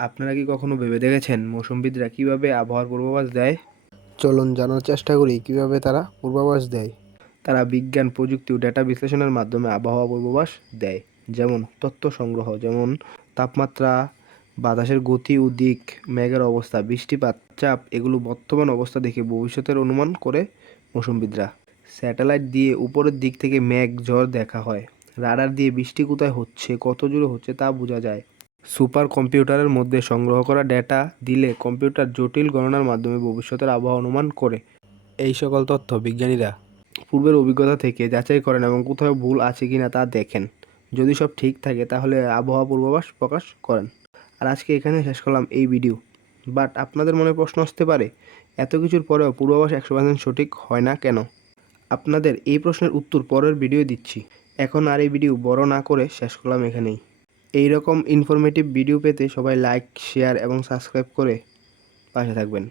আপনারা কি কখনো ভেবে দেখেছেন মৌসুমবিদরা কিভাবে আবহাওয়ার পূর্বাভাস দেয়? চলুন জানার চেষ্টা করি কিভাবে তারা পূর্বাভাস দেয়। তারা বিজ্ঞান, প্রযুক্তি ও ডেটা বিশ্লেষণের মাধ্যমে আবহাওয়া পূর্বাভাস দেয়। যেমন তথ্য সংগ্রহ, যেমন তাপমাত্রা, বাতাসের গতি ও দিক, মেঘের অবস্থা, বৃষ্টিপাত, চাপ এগুলো বর্তমান অবস্থা দেখে ভবিষ্যতের অনুমান করে মৌসুমবিদরা। স্যাটেলাইট দিয়ে উপরের দিক থেকে মেঘ, ঝড় দেখা হয়। রাডার দিয়ে বৃষ্টি কোথায় হচ্ছে, কত জোরে হচ্ছে তা বোঝা যায়। সুপার কম্পিউটারের মধ্যে সংগ্রহ করা ডেটা দিলে কম্পিউটার জটিল গণনার মাধ্যমে ভবিষ্যতের আবহাওয়া অনুমান করে। এই সকল তথ্য বিজ্ঞানীরা পূর্বের অভিজ্ঞতা থেকে যাচাই করেন এবং কোথাও ভুল আছে কিনা তা দেখেন। যদি সব ঠিক থাকে তাহলে আবহাওয়া পূর্বাভাস প্রকাশ করেন। আর আজকে এখানে শেষ করলাম এই ভিডিও। বাট আপনাদের মনে প্রশ্ন আসতে পারে, এত কিছুর পরেও পূর্বাভাস 100% সঠিক হয় না কেন? আপনাদের এই প্রশ্নের উত্তর পরের ভিডিও দিচ্ছি। এখন আর এই ভিডিও বড় না করে শেষ করলাম এখানেই। এই রকম ইনফরমেটিভ ভিডিও পেতে সবাই লাইক, শেয়ার এবং সাবস্ক্রাইব করে পাশে থাকবেন।